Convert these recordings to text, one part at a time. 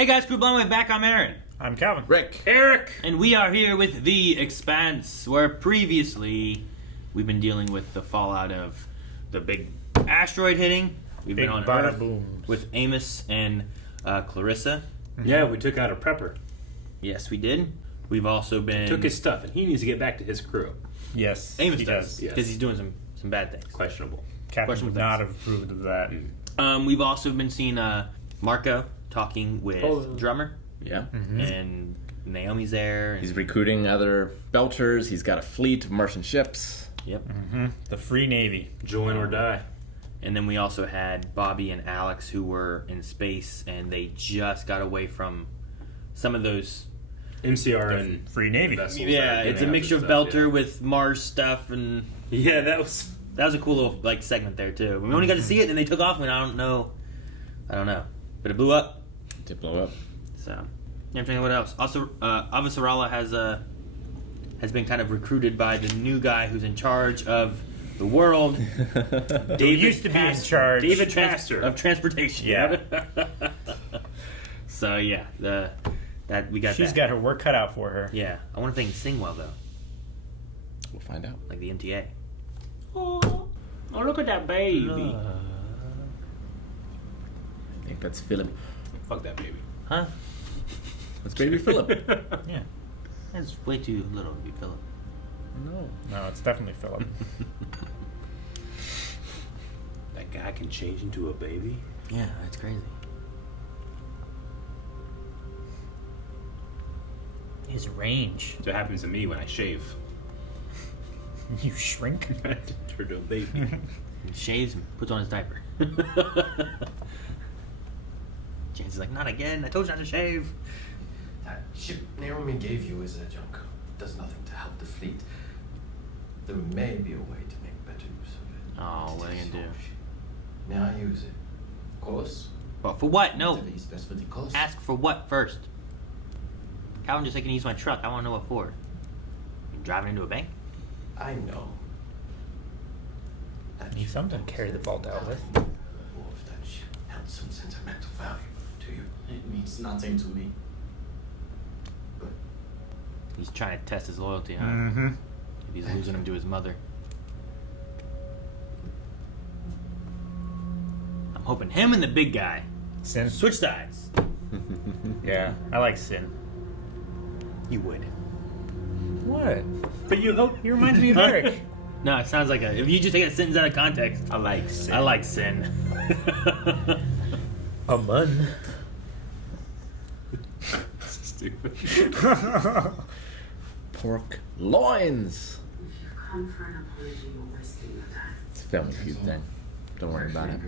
Hey guys, Crew Blowing back. I'm Aaron. I'm Calvin. Rick. Eric. And we are here with the Expanse, where previously we've been dealing with the fallout of the big asteroid hitting. We've Big been on bada Earth booms. with Amos and Clarissa. Yeah, we took out a prepper. Yes, we did. We've also been... Took his stuff, and he needs to get back to his crew. Yes, Amos he does, yes. because he's doing some bad things. Questionable. Captain Questionable would not have approved of that. We've also been seeing Marco talking with Drummer. Yeah. And Naomi's there. And, He's recruiting other belters. He's got a fleet of Martian ships. Yep. The Free Navy. Join or die. And then we also had Bobby and Alex who were in space, and they just got away from some of those. MCR and Free Navy. vessels. Yeah, are it's a giving mixture up of their Belter stuff, with Mars stuff, and Yeah, that was. that was a cool little segment there too. We only got to see it, and they took off, and I don't know, but it blew up. It did blow up. So, yeah, I'm trying to what else. Also, Avasarala has been kind of recruited by the new guy who's in charge of the world. David used to be in charge. David Pastor of transportation. Yeah. So yeah, we got. She's that. got her work cut out for her. Yeah, I wonder if they can sing well though, We'll find out. like the MTA. Oh, look at that baby. I think that's Philip. Fuck that baby. Huh? That's baby Philip. Yeah. That's way too little to be Philip. No, it's definitely Philip. That guy can change into a baby. Yeah, that's crazy. His range. That's what happens to me when I shave. You shrink? I turn to a baby. He shaves and puts on his diaper. James is like, not again. I told you not to shave. That ship Naomi gave you is a junk. Does nothing to help the fleet. There may be a way to make better use of it. Oh, what are you gonna do? May I use it? Of course. But for what? No. Whatever is best for the cause. Ask for what first. Calvin just said, can you use my truck? I want to know what for. You driving into a bank? I know. That Need ship something to carry the vault out with. Or if that ship held some sentimental value to you. It means nothing to me. He's trying to test his loyalty, huh? Mm-hmm. If he's losing him to his mother. I'm hoping him and the big guy Sin? switch sides. Yeah, I like Sin. You would. What? But you hope. He reminds me of Eric. No, it sounds like if you just take a sentence out of context. I like Sin. I like Sin. A mun. Stupid. Pork loins. If you come for an apology, you're wasting your time. It's a family feud thing. Don't worry about it.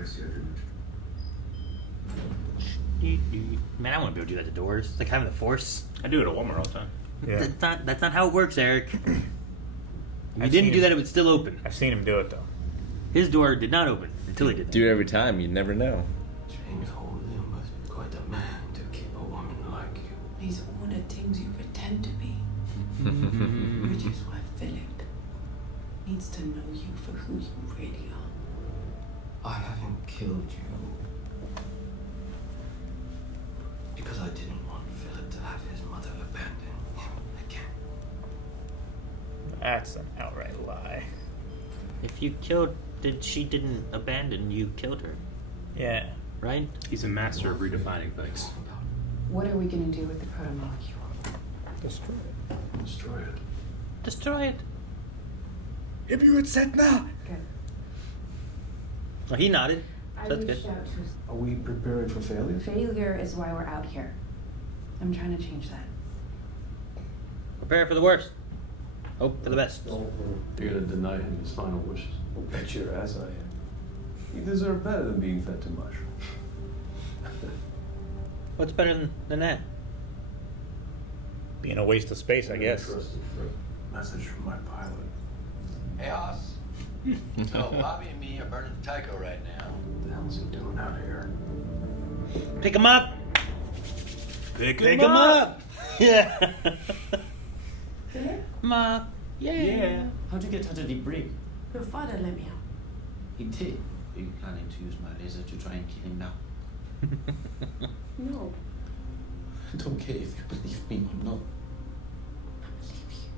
Man, I want to be able to do that to doors. It's like having the Force. I do it at Walmart all the time. Yeah. That's not how it works, Eric. If you I've didn't seen do him. that, it would still open. I've seen him do it, though. His door did not open until he did that. Do it every time. You never know. James Holden must be quite a man to keep a woman like you. These are all the things you pretend to be. Which is why Philip needs to know you for who you really are. I haven't killed you. Because I didn't want Philip to have his mother abandon him again. That's an outright lie. If you she didn't abandon you, killed her, Yeah. right? He's a master of redefining things. What are we gonna do with the proto-molecule? Destroy it. Destroy it. Destroy it. If you had said no. Good. Well, he nodded. I So that's reached good. out to Are we prepared for failure? failure is why we're out here. I'm trying to change that. Prepare for the worst. Hope for the best. You're gonna deny him his final wishes. Well, bet your ass I am. You deserve better than being fed to mushrooms. What's better than that? Being a waste of space, I guess. Trusted for a message from my pilot. Hey, Oz. So, Bobby and me are burning the Tycho right now. What the hell's he doing out here? Pick him up. Pick him up. Yeah. Philip? Ma. Yeah. How'd you get out of the brig? Your father let me out. He did. Are you planning to use my laser to try and kill him now? No. I don't care if you believe me or not. I believe you.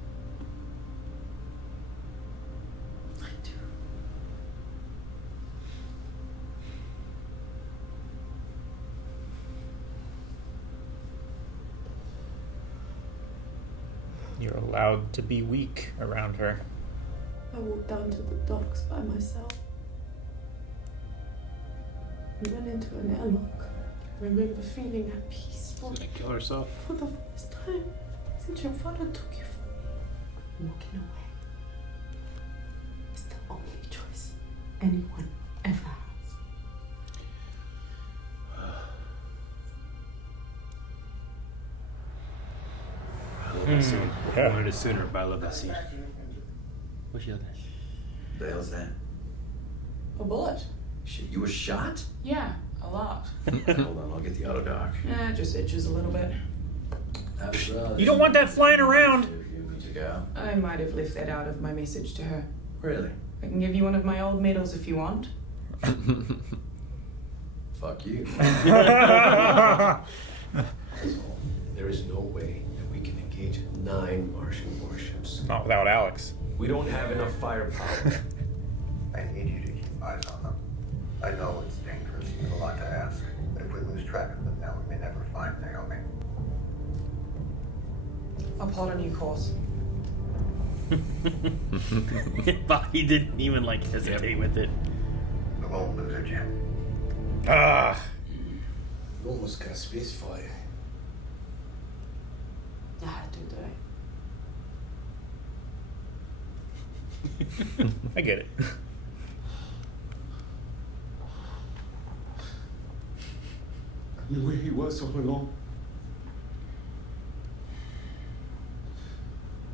I do. You're allowed to be weak around her. I walked down to the docks by myself. We went into an airlock. I remember feeling at peace She's gonna kill herself. for the first time since your father took you from me. Walking away is the only choice anyone ever has. I love that scene. I Yeah. wanted it sooner, but I love that scene. What's she looking at? The hell's that? A bullet. Shit, you were shot? Yeah, a lot. Hold on, I'll get the auto doc. Yeah, it just itches a little bit. You don't want that flying around. Good to go. I might have left that out of my message to her. Really? I can give you one of my old medals if you want. Fuck you. There is no way that we can engage 9 Martian warships. Not without Alex. We don't have enough firepower. I need you to keep eyes on them. I know it's dangerous, it's a lot to ask, but if we lose track of them now, we may never find Naomi. I'll plot a new course. Bobby didn't even like hesitate with it. We won't lose her, Jim. Ah. You almost got space fire. I had to do it. I get it. I knew where he was all along.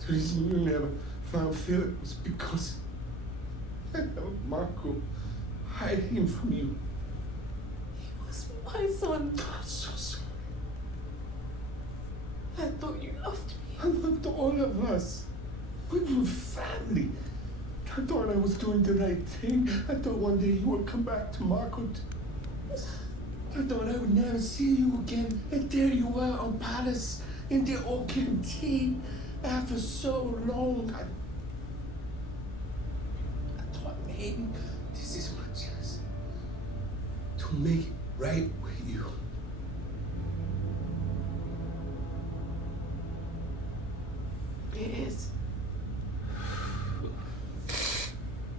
The reason you never found Philip was because I helped Marco hide him from you. He was my son. I'm so sorry. I thought you loved me. I loved all of us. We were family. I thought I was doing the right thing. I thought one day you would come back to Marco. I thought I would never see you again. And there you were on Palace in the old canteen after so long. I thought maybe this is my chance to make it right with you. It is.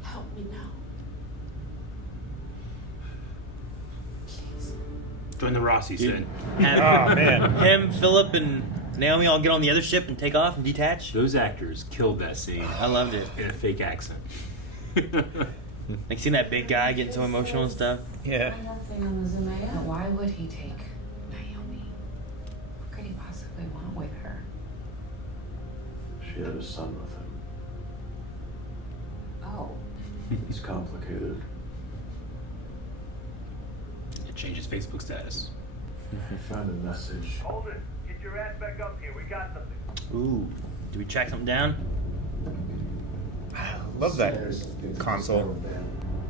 Help me now. Please. Join the Rossies then. Have Oh, man. him, Philip, and Naomi all get on the other ship and take off and detach. Those actors killed that scene I loved it. in a fake accent. Like seeing that big guy getting so emotional and stuff. Yeah. Why would he take Naomi? What could he possibly want with her? She had a son with him. Oh. He's complicated. It changes Facebook status. I found a message. Hold it. Get your ass back up here. We got something. Ooh. Do we track something down? Love that console.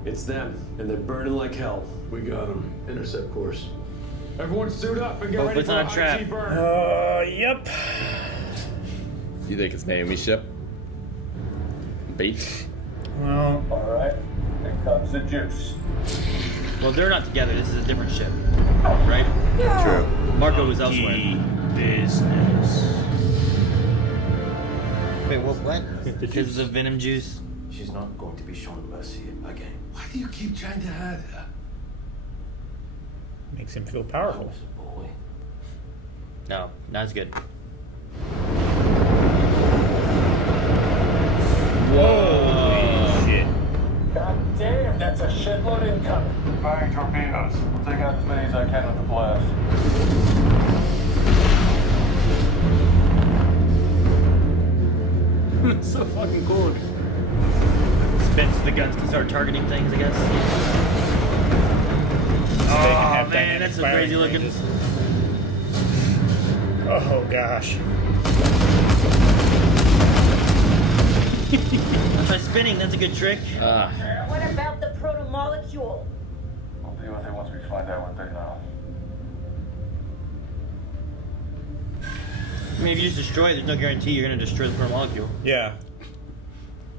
It's them, and they're burning like hell. We got them. Intercept course. Everyone suit up and get Hope ready it's for not a a trap. high-G burn. Yep. You think it's Naomi's ship? Bait? Well, All right. Here comes the juice. Well, they're not together. This is a different ship, right? True. Marco was elsewhere. Key business. Wait, what? Because of the venom juice. She's not going to be shown mercy again. Why do you keep trying to hide her? makes him feel I powerful. was a boy. No, not as good. Whoa! Shit. God damn, that's a shitload incoming. Firing torpedoes. We'll take out as many as I can with the blast. So fucking cool. Spins the guns can start targeting things, I guess. Oh Oh man, that's so crazy looking. Oh gosh. I'll try spinning, that's a good trick. What about the proto-molecule? We'll deal with it once we find out what they know. mean, if you just destroy it, there's no guarantee you're going to destroy the protomolecule. Yeah.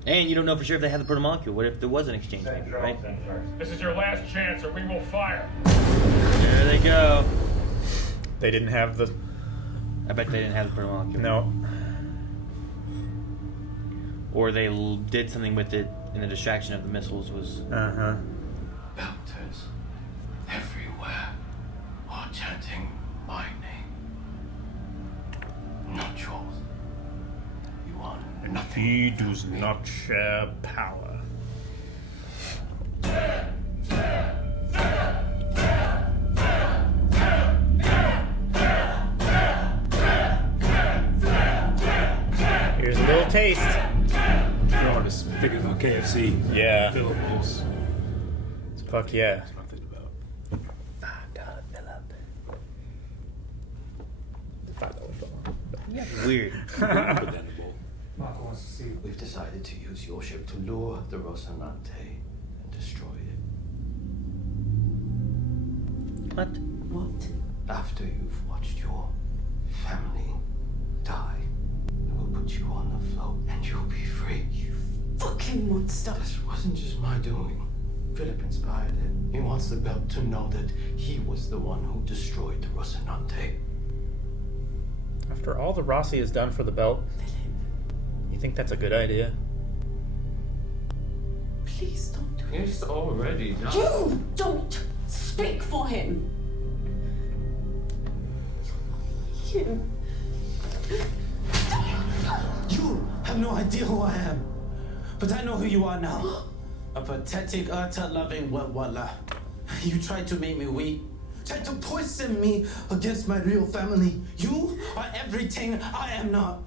And you don't know for sure if they have the protomolecule. What if there was an exchange, maybe, right? This is your last chance, or we will fire. There they go. They didn't have the... I bet they didn't have the protomolecule. No. Or they did something with it, and the distraction of the missiles was... Uh-huh. Belters everywhere are chanting my name. Not yours. You are nothing. He does not share power. Here's a little taste. No, I'm just thinking about KFC. Yeah. Philippines. Fuck yeah. That's what I'm thinking about. $5 fill up. Yeah. Weird. Put that in the bowl. Marco wants to see. We've decided to use your ship to lure the Rocinante and destroy it. What? What? After you've watched your family die, we'll put you on the float and you'll be free. You Fucking monster. This wasn't just my doing. Philip inspired it. He wants the belt to know that he was the one who destroyed the Rocinante. After all the Rossi has done for the belt, you think that's a good idea? Please don't do it. It's already done. You don't speak for him. Him. You have no idea who I am. But I know who you are now. A pathetic, utter-loving wetwater. You tried to make me weak. Tried to poison me against my real family. You are everything I am not.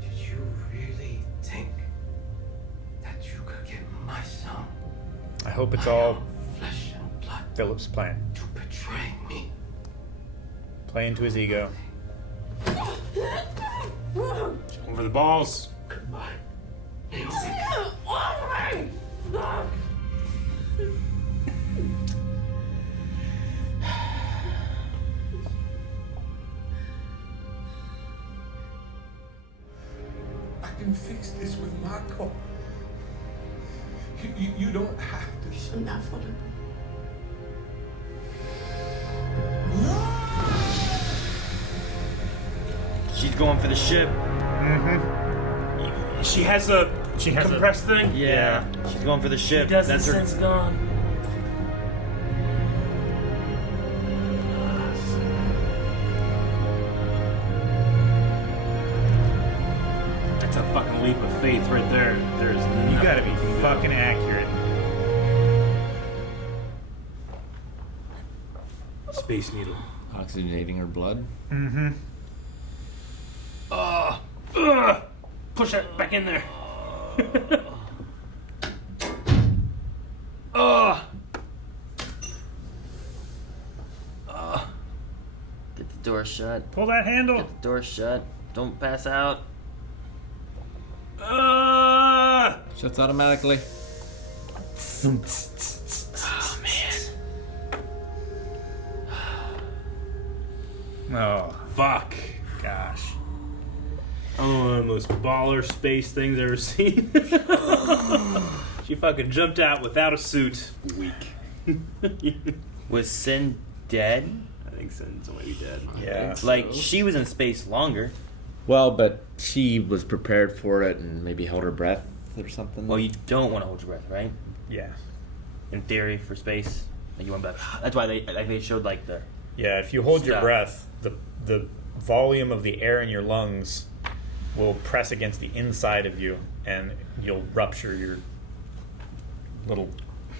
Did you really think that you could get my son, I hope it's all flesh and blood, Philip's plan. to betray me? Play into his ego. Over the balls. Goodbye. I can fix this with Marco. You don't have to. You shouldn't have followed. She's going for the ship. Mm-hmm. She has a compressed thing? Yeah. She's going for the ship. She does, That's the her. sense gone. That's a fucking leap of faith right there. There's You gotta be fucking accurate. Space Needle. Oxygenating her blood. Mm-hmm. Push that back in there. Get the door shut. Pull that handle. Get the door shut. Don't pass out. Shuts automatically. Oh, man. Oh, Fuck. gosh. Oh, one of the most baller space things I've ever seen. She fucking jumped out without a suit. Weak. Was Sin dead? I think Sin's maybe dead. Yeah. Like, she was in space longer. Well, but she was prepared for it and maybe held her breath or something. Well, you don't want to hold your breath, right? Yeah. In theory, for space. Like, you want to be like, that's why they showed, like, the... Yeah, if you hold your Stop. breath, the volume of the air in your lungs will press against the inside of you, and you'll rupture your little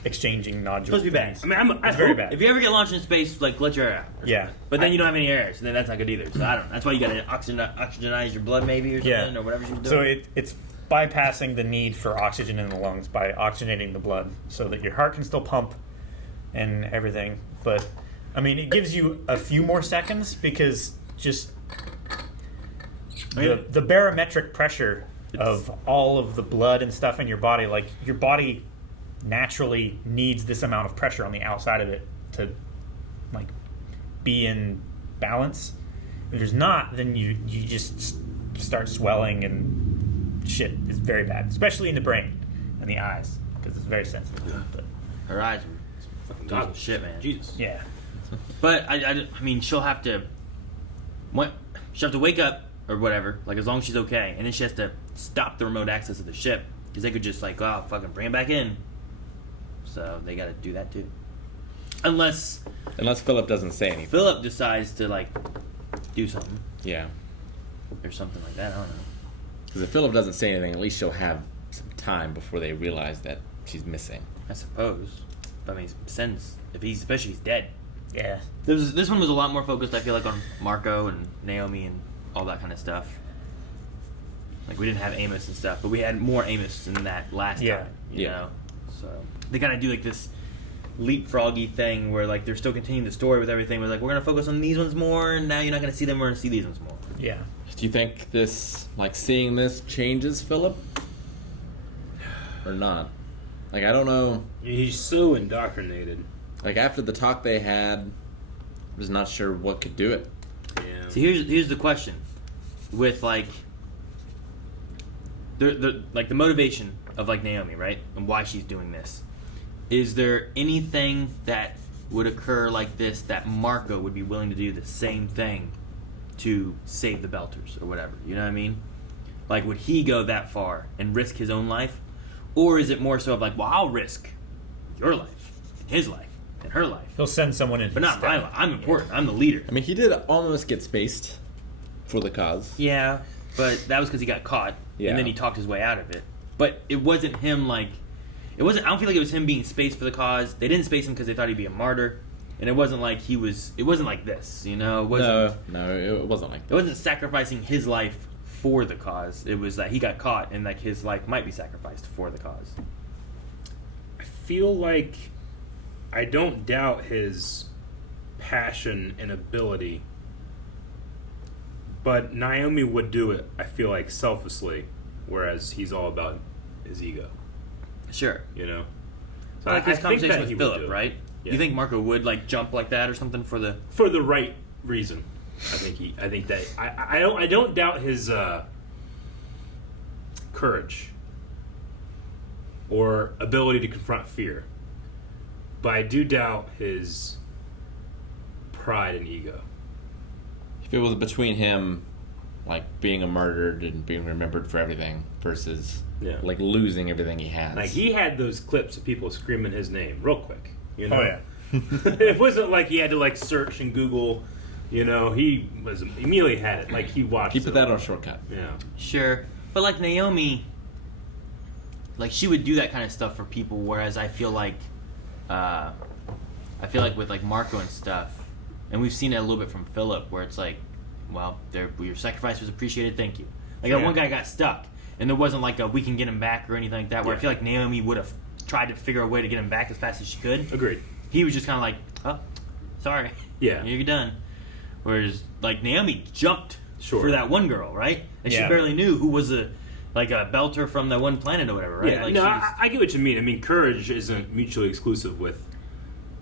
exchanging nodule. Supposed to be bad. things. I mean, It's very bad. If you ever get launched in space, like, let your air out. Yeah. But then you don't have any air, so then that's not good either. So I don't know. That's why you gotta oxygenize your blood, maybe, or something, Yeah. or whatever she's doing. So it's bypassing the need for oxygen in the lungs by oxygenating the blood so that your heart can still pump and everything. But, I mean, it gives you a few more seconds because just the barometric pressure of all of the blood and stuff in your body, like your body naturally needs this amount of pressure on the outside of it to like be in balance. If there's not, then you just start swelling and shit is very bad, especially in the brain and the eyes because it's very sensitive. But Her eyes were Fucking doing goggles. shit, man. Jesus. yeah, But I mean, she'll have to wake up or whatever, like as long as she's okay, and then she has to stop the remote access of the ship because they could just like, oh, fucking bring it back in. So they got to do that too, unless Philip doesn't say anything. Philip decides to like do something Yeah. or something like that. I don't know. Because if Philip doesn't say anything, at least she'll have some time before they realize that she's missing. I suppose. But I mean, since especially he's dead. yeah. This one was a lot more focused, I feel like, on Marco and Naomi and all that kind of stuff. Like, we didn't have Amos and stuff, but we had more Amos than that last time, you know? So, they kind of do, like, this leapfroggy thing where, like, they're still continuing the story with everything, but, like, we're going to focus on these ones more, and now you're not going to see them, we're going to see these ones more. Yeah. Do you think this, like, seeing this changes Philip? Or not? Like, I don't know. He's so indoctrinated. Like, after the talk they had, I was not sure what could do it. Yeah. See, here's the question. With, like, the motivation of, like, Naomi, right? And why she's doing this. Is there anything that would occur like this that Marco would be willing to do the same thing to save the Belters or whatever? You know what I mean? Like, would he go that far and risk his own life? Or is it more so of like, well, I'll risk your life, and his life, and her life. He'll send someone in. But not my life. I'm important. I'm the leader. I mean, he did almost get spaced for the cause. Yeah, but that was because he got caught, Yeah. and then he talked his way out of it. But it wasn't him, like... I don't feel like it was him being spaced for the cause. They didn't space him because they thought he'd be a martyr. And it wasn't like he was... It wasn't like this, you know? It wasn't, No, it wasn't like that. It wasn't sacrificing his life for the cause. It was that he got caught, and like his life might be sacrificed for the cause. I feel like I don't doubt his passion and ability, but Naomi would do it, I feel like, selflessly, whereas he's all about his ego. Sure. You know? So like his think that conversation he with would do Philip, it. right? Yeah. You think Marco would like jump like that or something for the... For the right reason. I think that I don't doubt his courage or ability to confront fear, but I do doubt his pride and ego. If it was between him, like, being a martyred and being remembered for everything versus, like, losing everything he has. Like, he had those clips of people screaming his name real quick. You know? Oh, yeah. It wasn't like he had to, like, search and Google. You know, he immediately had it. Like, he watched He it. put that on a shortcut. Yeah. Sure. But like Naomi, like she would do that kind of stuff for people, whereas I feel like with like Marco and stuff, and we've seen it a little bit from Philip, where it's like, well, your sacrifice was appreciated, thank you. Like that one guy got stuck, and there wasn't like a we can get him back or anything like that, where I feel like Naomi would have tried to figure a way to get him back as fast as she could. Agreed. He was just kind of like, oh, sorry. Yeah. You're done. Whereas, like, Naomi jumped for that one girl, right? And she Yeah. barely knew who was a belter from that one planet or whatever, right? Yeah, Like, no, she was- I get what you mean. I mean, courage isn't mutually exclusive with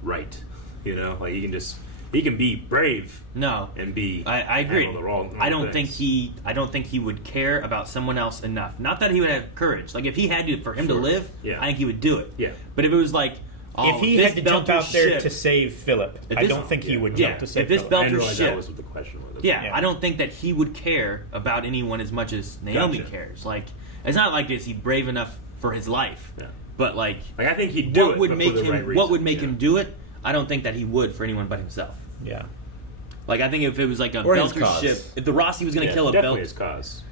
right. You know, like he can be brave. No, and be. I agree. handle the wrong I don't things. think he would care about someone else enough. Not that he would have courage. Like if he had to for him to live, I think he would do it. Yeah. But if it was like, oh, If he this had to jump belter out there ship- to save Philip, If I this- don't think he would yeah, jump to save if this Philip. I didn't belter realize ship, that was what the question was. yeah, I don't think that he would care about anyone as much as Naomi Gotcha. cares. Like, it's not like is he brave enough for his life, but like I think he'd do what it, would but make for the him right what reason, would make him do it? I don't think that he would for anyone but himself. Yeah. Like I think if it was like a Or his belter cause. ship, if the Rossi was going to Yeah, kill a definitely belt, his cause.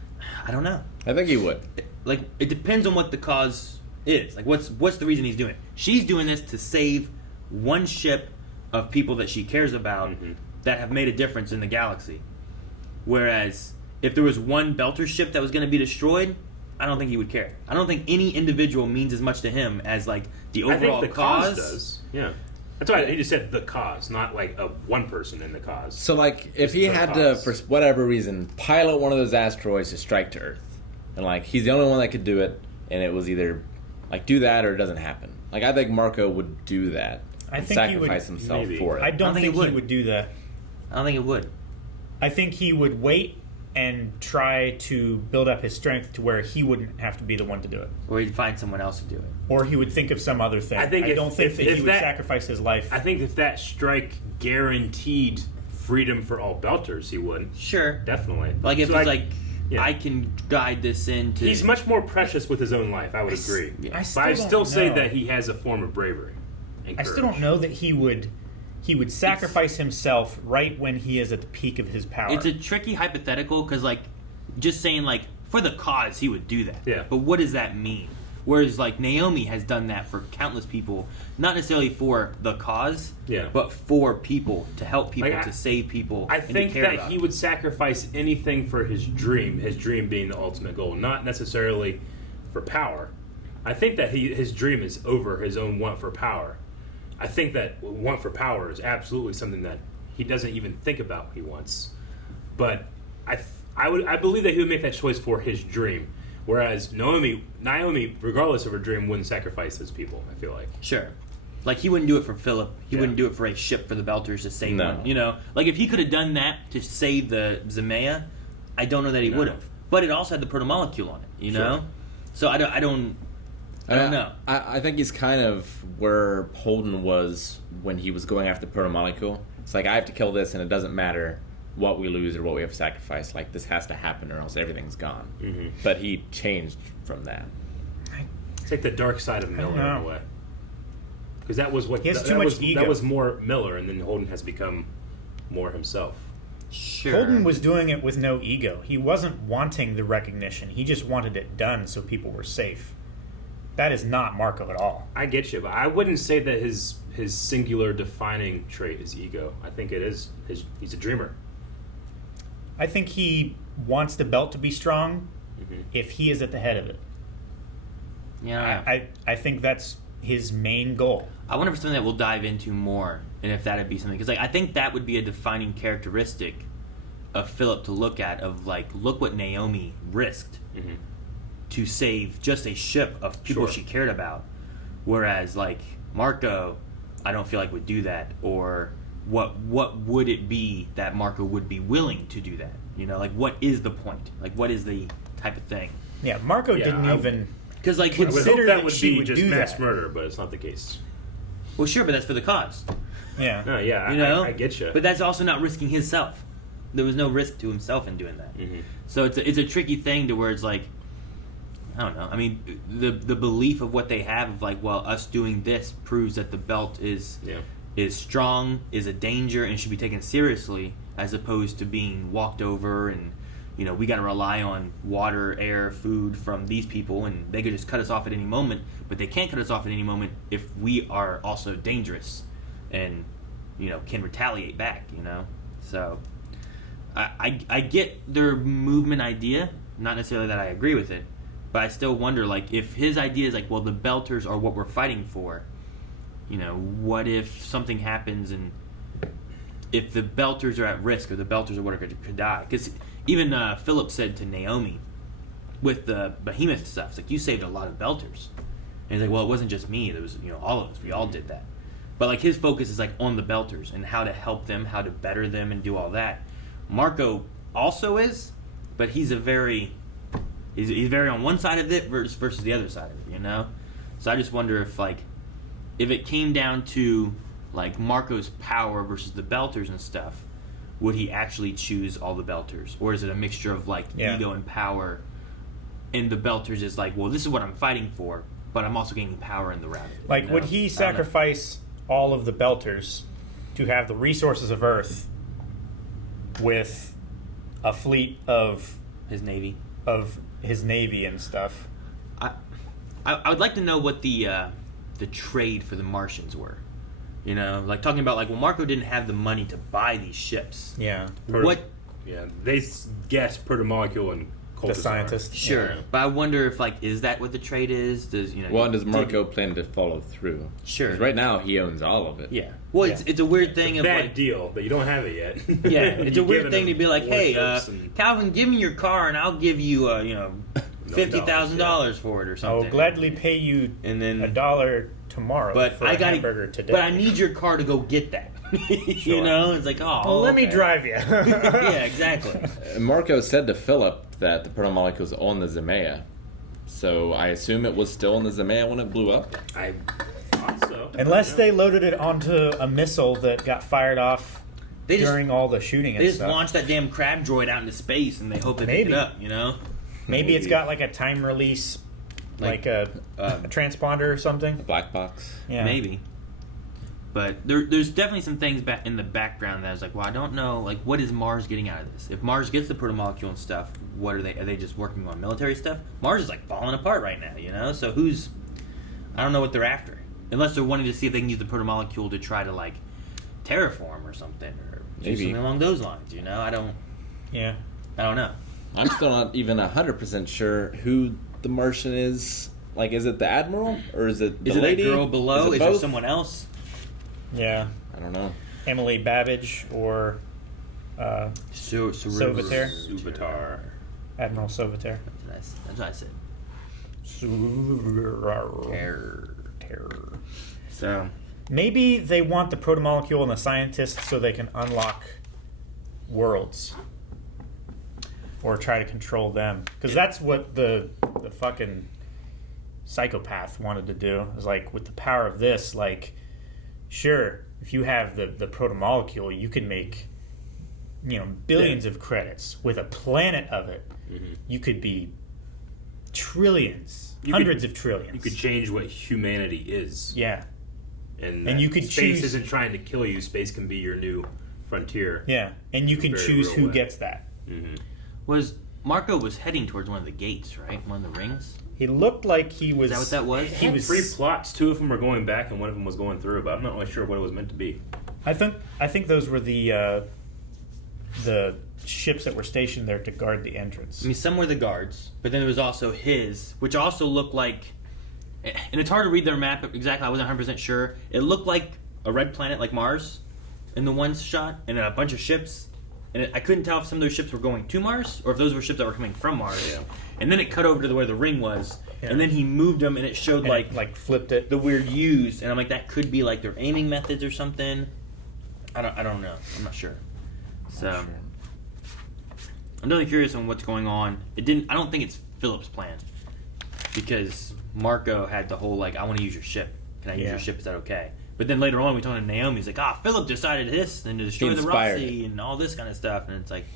I don't know. I think he would. Like it depends on what the cause is. Like what's the reason he's doing it? She's doing this to save one ship of people that she cares about that have made a difference in the galaxy. Whereas if there was one belter ship that was going to be destroyed, I don't think he would care. I don't think any individual means as much to him as like the overall I think the cause does. Yeah. That's why he just said the cause, not like a one person in the cause. So, like, if he the had cause. to, for whatever reason, pilot one of those asteroids to strike to Earth, and, like, he's the only one that could do it, and it was either Like, do that or it doesn't happen. Like, I think Marco would do that. I think he would sacrifice himself maybe. for it. I don't think he would do that. I don't think it would. I think he would wait and try to build up his strength to where he wouldn't have to be the one to do it. Or he'd find someone else to do it. Or he would think of some other thing. I don't think that he would sacrifice his life. I think if that strike guaranteed freedom for all Belters, he would. Sure. Definitely. Like, if So it's like, I can guide this into... He's much more precious with his own life, I would agree. But I still say that he has a form of bravery and I courage. still don't know that he would sacrifice himself right when he is at the peak of his power. It's a tricky hypothetical because, like, just saying, like, for the cause, he would do that. Yeah. But what does that mean? Whereas, like, Naomi has done that for countless people, not necessarily for the cause, but for people, to help people, Like, to save people. I and to think care that about he would sacrifice anything for his dream being the ultimate goal, not necessarily for power. I think that his dream is over his own want for power. I think that want for power is absolutely something that he doesn't even think about what he wants. But I believe that he would make that choice for his dream. Whereas Naomi, regardless of her dream, wouldn't sacrifice those people, I feel like. Sure. Like, he wouldn't do it for Philip. He wouldn't do it for a ship for the Belters to save one. You know? Like, if he could have done that to save the Zemea, I don't know that he would have. But it also had the protomolecule on it, you know? So I don't know. I think he's kind of where Holden was when he was going after the protomolecule. It's like, I have to kill this, and it doesn't matter what we lose or what we have to sacrifice. Like, this has to happen, or else everything's gone. Mm-hmm. But he changed from that. It's like the dark side of Miller in a way, because that was what he has too much ego. That was more Miller, and then Holden has become more himself. Sure. Holden was doing it with no ego. He wasn't wanting the recognition. He just wanted it done so people were safe. That is not Marco at all. I get you, but I wouldn't say that his singular defining trait is ego. I think it is he's a dreamer. I think he wants the belt to be strong if he is at the head of it. Yeah. I think that's his main goal. I wonder if it's something that we'll dive into more, and if that'd be something, because, like, I think that would be a defining characteristic of Philip to look at, of, like, look what Naomi risked to save just a ship of people she cared about, whereas, like, Marco, I don't feel like would do that. Or what would it be that Marco would be willing to do that? You know, like, what is the point? Like, what is the type of thing? Yeah, Marco didn't even... Because, like, I would hope that would be just mass that. murder, but it's not the case. Well, sure, but that's for the cause. Yeah. No, yeah, you know? I get you. But that's also not risking himself. There was no risk to himself in doing that. Mm-hmm. So it's a tricky thing to where it's like, I don't know. I mean, the belief of what they have of, like, well, us doing this proves that the belt is strong, is a danger, and should be taken seriously, as opposed to being walked over and, you know, we got to rely on water, air, food from these people, and they could just cut us off at any moment, but they can't cut us off at any moment if we are also dangerous and, you know, can retaliate back, you know? So I get their movement idea, not necessarily that I agree with it, but I still wonder, like, if his idea is like, well, the Belters are what we're fighting for, you know, what if something happens and if the Belters are at risk, or the Belters or whatever could die? Because even Philip said to Naomi with the behemoth stuff, it's like, you saved a lot of Belters. And he's like, well, it wasn't just me. There was, you know, all of us. We all did that. But, like, his focus is, like, on the Belters and how to help them, how to better them and do all that. Marco also is, but he's very on one side of it versus the other side of it, you know? So I just wonder if, like, if it came down to, like, Marco's power versus the Belters and stuff, would he actually choose all the Belters? Or is it a mixture of, like, ego and power, and the Belters is like, well, this is what I'm fighting for, but I'm also gaining power in the round. Like, would he sacrifice all of the Belters to have the resources of Earth with a fleet of his navy and stuff? I would like to know what the trade for the Martians were. You know, like, talking about, like, well, Marco didn't have the money to buy these ships. Yeah. Yeah, they guess protomolecule and cultists. The scientist. Sure. Yeah. But I wonder if, like, is that what the trade is? Does, you know... Well, does Marco plan to follow through? Sure. 'Cause right now, he owns all of it. Yeah. Well, it's a weird thing it's a of, bad like... deal, but you don't have it yet. Yeah, it's a weird thing to be like, hey, Calvin, give me your car and I'll give you, you know, $50,000 for it or I something. will gladly pay you and then $1 tomorrow but for a hamburger today. But I need your car to go get that. You know, it's like, oh, well, let me okay. drive you. Yeah, exactly. Marco said to Philip that the protomolecule's on the Zemea. So I assume it was still in the Zemea when it blew up? I thought so. Unless they loaded it onto a missile that got fired off during all the shooting and They just stuff. launched that damn crab droid out into space and they hope they pick Maybe. it up, you know? Maybe it's got like a time release, like a transponder or something. A black box? Yeah. Maybe. But there's definitely some things back in the background that I was like, well, I don't know, like, what is Mars getting out of this? If Mars gets the protomolecule and stuff, what are they? Are they just working on military stuff? Mars is like falling apart right now, you know. So I don't know what they're after, unless they're wanting to see if they can use the protomolecule to try to like terraform or something, or do something along those lines. You know, I don't know. I'm still not even 100% sure who the Martian is. Like, is it the Admiral or is it the Is it lady? that girl below? Is there both? someone else? Yeah. I don't know. Emily Babbage or Sovater. Subatar. Admiral Sovater. That's what I said. Terror. So maybe they want the protomolecule and the scientists so they can unlock worlds or try to control them, because that's what the fucking psychopath wanted to do. Is like, with the power of this, like, sure, if you have the protomolecule, you can make, billions of credits. With a planet of it, you could be trillions, hundreds of trillions. You could change what humanity is. Yeah. And you could space choose. isn't trying to kill you. Space can be your new frontier. Yeah, and you can Very choose real who way. gets that. was Marco was heading towards one of the gates, right? One of the rings. He looked like he was. Is that what that was? He was 3 plots. 2 of them were going back, and 1 of them was going through. But I'm not really sure what it was meant to be. I think those were the ships that were stationed there to guard the entrance. I mean, some were the guards, but then there was also his, which also looked like, and it's hard to read their map exactly. I wasn't 100% sure. It looked like a red planet, like Mars, in the one shot, and a bunch of ships. And I couldn't tell if some of those ships were going to Mars or if those were ships that were coming from Mars. Yeah. And then it cut over to where the ring was, and then he moved them, and it showed And like flipped it. the weird U's, and I'm like, that could be like their aiming methods or something. I don't know. I'm not sure. So I'm really curious on what's going on. I don't think it's Philip's plan, because Marco had the whole like, I want to use your ship. Can I use your ship? Is that okay? But then later on, we talked to Naomi. He's like, Philip decided this and to destroy the Roxy and all this kind of stuff. And it's like,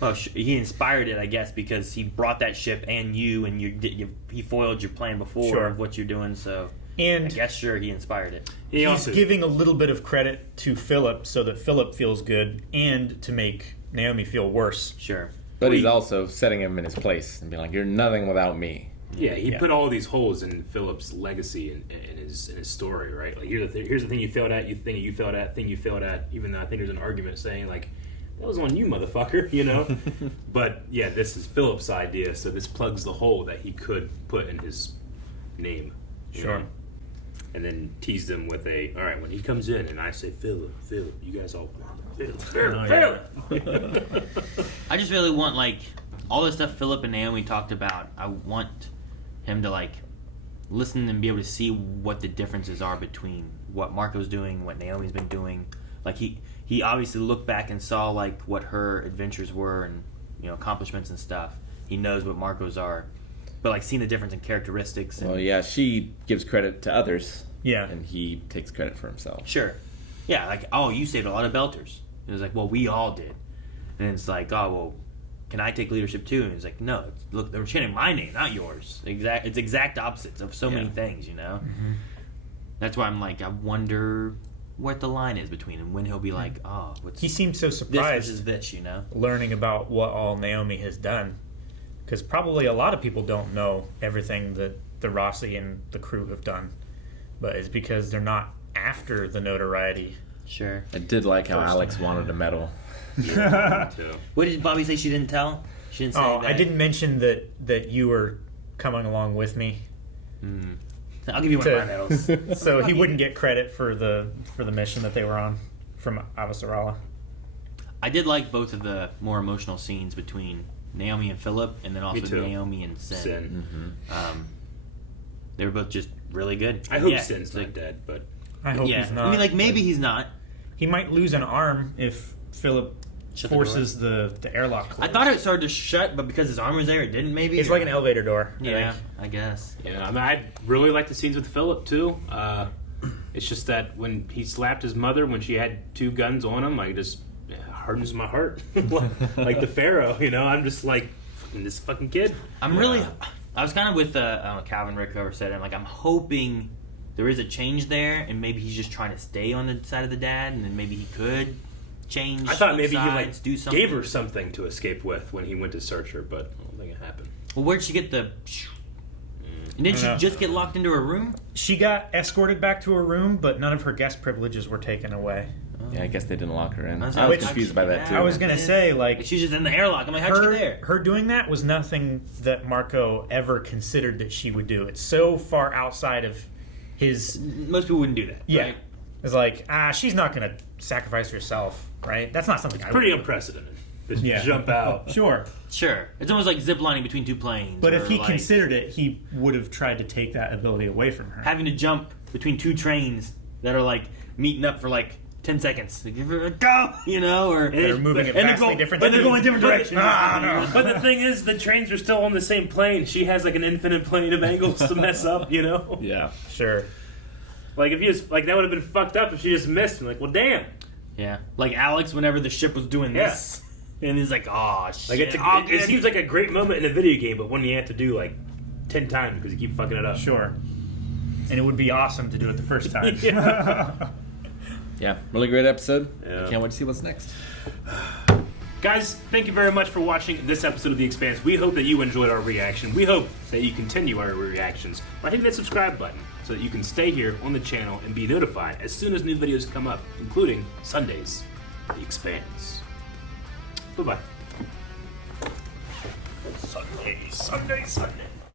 well, he inspired it, I guess, because he brought that ship and he foiled your plan before of what you're doing. So and I guess he inspired it. He's giving a little bit of credit to Philip so that Philip feels good and to make Naomi feel worse. Sure. But he's also setting him in his place and being like, you're nothing without me. Yeah, he put all these holes in Philip's legacy and in his story, right? Like, here's the thing you failed at, thing you failed at, even though I think there's an argument saying, like, that was on you, motherfucker, you know? But, yeah, this is Philip's idea, so this plugs the hole that he could put in his name. Sure. Know? And then tease them with all right, when he comes in and I say, Philip, you guys all, Philip. I just really want, like, all the stuff Philip and Naomi talked about. I want him to like listen and be able to see what the differences are between what Marco's doing, what Naomi's been doing. Like he obviously looked back and saw like what her adventures were and accomplishments and stuff. He knows what Marco's are, but like seeing the difference in characteristics. And, Well, yeah, she gives credit to others. Yeah, and he takes credit for himself. Sure. Yeah, like, you saved a lot of Belters. It was like, well, we all did. And it's like, well, can I take leadership too? And he's like, no, look, they're chanting my name, not yours. It's exact opposites of so many things, Mm-hmm. That's why I'm like, I wonder what the line is between him, when he'll be like, he seems so surprised this versus this, learning about what all Naomi has done. Because probably a lot of people don't know everything that the Rossi and the crew have done. But it's because they're not after the notoriety. Sure. I did like how Alex wanted a medal. What did Bobby say she didn't tell? She didn't say that? I didn't mention that you were coming along with me. I'll give you one of my medals. So he wouldn't get credit for the mission that they were on from Avasarala. I did like both of the more emotional scenes between Naomi and Philip, and then also too. Naomi and Sin. Mm-hmm. They were both just really good. I hope Yeah, Sin's it's not like, dead, but I hope yeah. he's not. I mean, like maybe he's not. He might lose an arm if Philip Shut the forces the airlock I closed. thought it started to shut, but because his arm was there, it didn't. Maybe It's like an elevator door. I Yeah, think. I guess. yeah, I mean, I really like the scenes with Philip too. It's just that when he slapped his mother when she had 2 guns on him, like just hardens my heart, like the Pharaoh. You know, I'm just like this fucking kid. I'm really. I was kind of with I don't know, Calvin, Rick, whoever said it. Like I'm hoping there is a change there, and maybe he's just trying to stay on the side of the dad, and then maybe he could change. I thought flip maybe he sides, do something. gave her something to escape with when he went to search her, but I don't think it happened. Well, where'd she get the? And didn't I she don't know. just get locked into her room? She got escorted back to her room, but none of her guest privileges were taken away. Yeah, I guess they didn't lock her in. I was I was like, confused by that too. I was gonna say, like, She's just in the airlock. I'm like, how'd she get there? her doing that was nothing that Marco ever considered that she would do. It's so far outside of his. Most people wouldn't do that. Yeah, Right? it's like she's not gonna sacrifice herself, right? That's not something. I Pretty would do. unprecedented. Just Yeah. jump out. Sure, Sure. It's almost like ziplining between 2 planes. but if or he like considered it, he would have tried to take that ability away from her. having to jump between 2 trains that are like meeting up for like 10 seconds. Like, go, you know, or They're moving in and they're vastly going, different but they're going directions. different directions. But the thing is, the trains are still on the same plane. She has like an infinite plane of angles to mess up, you know? Yeah. Sure. Like if you just like that would have been fucked up if she just missed. I'm like, well, damn. Yeah, like Alex, whenever the ship was doing Yeah. this, and he's like, "Oh shit!" Like it seems like a great moment in a video game, but one you have to do like 10 times because you keep fucking it up. Sure. And it would be awesome to do it the first time. Yeah, really great episode. Yeah. Can't wait to see what's next. Guys, thank you very much for watching this episode of The Expanse. We hope that you enjoyed our reaction. We hope that you continue our reactions by hitting that subscribe button so that you can stay here on the channel and be notified as soon as new videos come up, including Sundays, The Expanse. Bye-bye. Sunday.